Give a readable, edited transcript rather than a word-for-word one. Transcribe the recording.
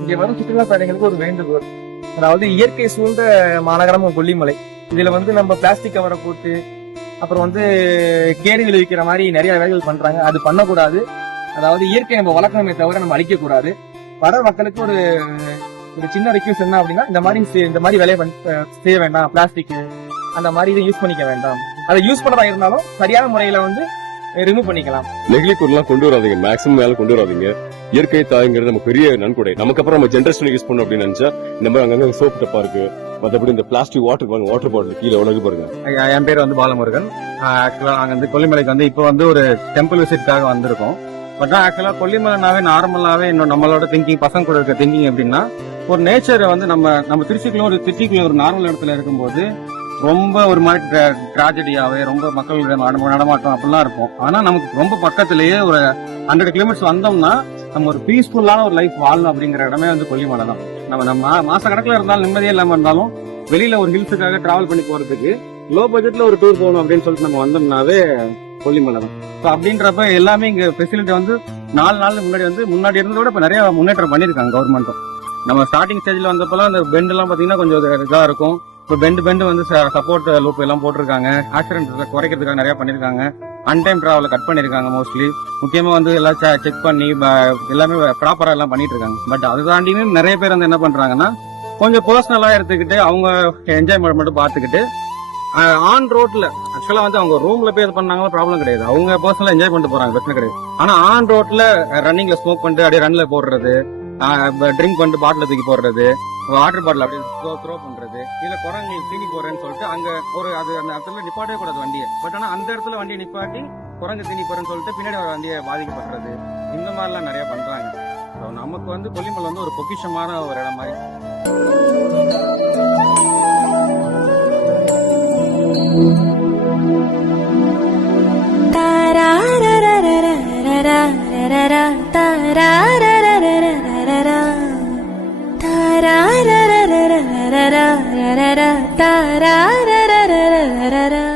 இங்க வரும் சுற்றுலா பயணிகளுக்கு ஒரு வேண்டுகோள், அதாவது இயற்கை சூழ்ந்த மாநகரம் கொல்லிமலை. இதுல நம்ம பிளாஸ்டிக் கவரை போட்டு அப்புறம் கேணி விளைவிக்கிற மாதிரி நிறைய வேலைகள் பண்றாங்க. அது பண்ணக்கூடாது. அதாவது இயற்கை நம்ம வளர்க்கணுமே தவிர நம்ம அழிக்க கூடாது. வர மக்களுக்கு ஒரு ஒரு சின்ன ரிக்வெஸ்ட் என்ன அப்படின்னா, இந்த மாதிரி வேலையை செய்ய வேண்டாம். பிளாஸ்டிக் அந்த மாதிரி இதை யூஸ் பண்ணிக்க வேண்டாம். அதை யூஸ் பண்ணதா இருந்தாலும் சரியான முறையில ரிமூவ் பண்ணிக்கலாம். நெகிழி பொருள்லாம் கொண்டு வராதீங்க, மேக்ஸிமம் மேல கொண்டு வராதீங்க. இயற்கை தாய்ங்கிறது நம்ம பெரிய நன்கொடை. நமக்கு அப்புறம் நம்ம ஜென்ரேஷன் யூஸ் பண்ணணும் அப்படின்னு நினைச்சா இந்த மாதிரி அங்கங்க சோப்பு டப்பா இருக்கு, மற்றபடி இந்த பிளாஸ்டிக் வாட்டர் பாட்டில் கீழே உலகு பாருங்க. என் பேர் பாலமுருகன். ஆக்சுவலா நாங்க கொல்லிமலைக்கு இப்போ ஒரு டெம்பிள் விசிட்காக வந்திருக்கோம். பட் ஆக்சுவலா கொல்லிமலைனாவே நார்மலாவே இன்னும் நம்மளோட திங்கிங், பசங்க கூட இருக்க திங்கிங் எப்படின்னா, ஒரு நேச்சர் நம்ம திருச்சிக்குள்ள ஒரு நார்மல் இடத்துல இருக்கும்போது ரொம்ப ஒரு மாதிரி டிராஜடியாவே ரொம்ப மக்கள் நடமாட்டம் அப்படிலாம் இருக்கும். ஆனா நமக்கு ரொம்ப பக்கத்திலேயே ஒரு 100 கிலோமீட்டர்ஸ் வந்தோம்னா நம்ம ஒரு பீஸ்ஃபுல்லான ஒரு லைஃப் வாழணும் அப்படிங்கிற இடமே கொல்லிமலை தான். நம்ம மாச கணக்குல இருந்தாலும் நிம்மதியே இல்லாம இருந்தாலும் வெளியில ஒரு ஹில்ஸுக்காக டிராவல் பண்ணி போறதுக்கு லோ பட்ஜெட்ல ஒரு டூர் போகணும் அப்படின்னு சொல்லிட்டு நம்ம வந்தோம்னாவே கொல்லிமலை தான். ஸோ அப்படின்றப்ப எல்லாமே இங்க ஃபெசிலிட்டி 4 நாள் முன்னாடி இருந்ததோட இப்ப நிறைய முன்னேற்றம் பண்ணிருக்காங்க கவர்மெண்ட்டும். நம்ம ஸ்டார்டிங் ஸ்டேஜ்ல வந்தப்பெல்லாம் அந்த பெண்ட் எல்லாம் பாத்தீங்கன்னா கொஞ்சம் இதா இருக்கும். இப்போ பெண்டு சப்போர்ட் லூப் எல்லாம் போட்டிருக்காங்க. ஆக்சிடென்ட் குறைக்கிறதுக்காக நிறைய பண்ணிருக்காங்க. அன்டைம் டிராவல கட் பண்ணிருக்காங்க. மோஸ்ட்லி முக்கியமா எல்லாம் செக் பண்ணி எல்லாமே ப்ராப்பரா எல்லாம் பண்ணிட்டு இருக்காங்க. பட் அது தாண்டியுமே நிறைய பேர் என்ன பண்றாங்கன்னா, கொஞ்சம் பர்சனலா எடுத்துக்கிட்டு அவங்க என்ஜாய்மெண்ட் மட்டும் பாத்துக்கிட்டு ஆன் ரோட்ல ஆக்சுவலா அவங்க ரூம்ல போய் இது பண்ணாங்களா ப்ராப்ளம் கிடையாது. அவங்க பர்சனலா என்ஜாய் பண்ணிட்டு போறாங்க, பிரச்சனை கிடையாது. ஆனா ஆன் ரோட்ல ரன்னிங்ல ஸ்மோக் பண்ணிட்டு அப்படியே ரன்ல போடுறது, ட்ரிங்க் பண்ணிட்டு பாட்டில தூக்கி போடுறது, வாட்டர் பாட்டில் அப்படியே த்ரோ பண்றது, இல்ல குரங்கு தீனி போறேன்னு சொல்லிட்டு அங்க அந்த இடத்துல நிப்பாட்டவே கூடாது வண்டியை. பட் ஆனா அந்த இடத்துல வண்டியை நிப்பாட்டி குரங்கு தீனி போறேன்னு சொல்லிட்டு பின்னாடி ஒரு வண்டியை பாதிக்கப்படுறது, இந்த மாதிரிலாம் நிறைய பண்றாங்க. நமக்கு கொல்லிமலை ஒரு பொக்கிஷமான ஒரு இடம் மாதிரி. Ta-ra-ra-ra-ra-ra-ra-ra-ra-ra-ra-ra-ra-ra-ra-ra-ra-ra-ra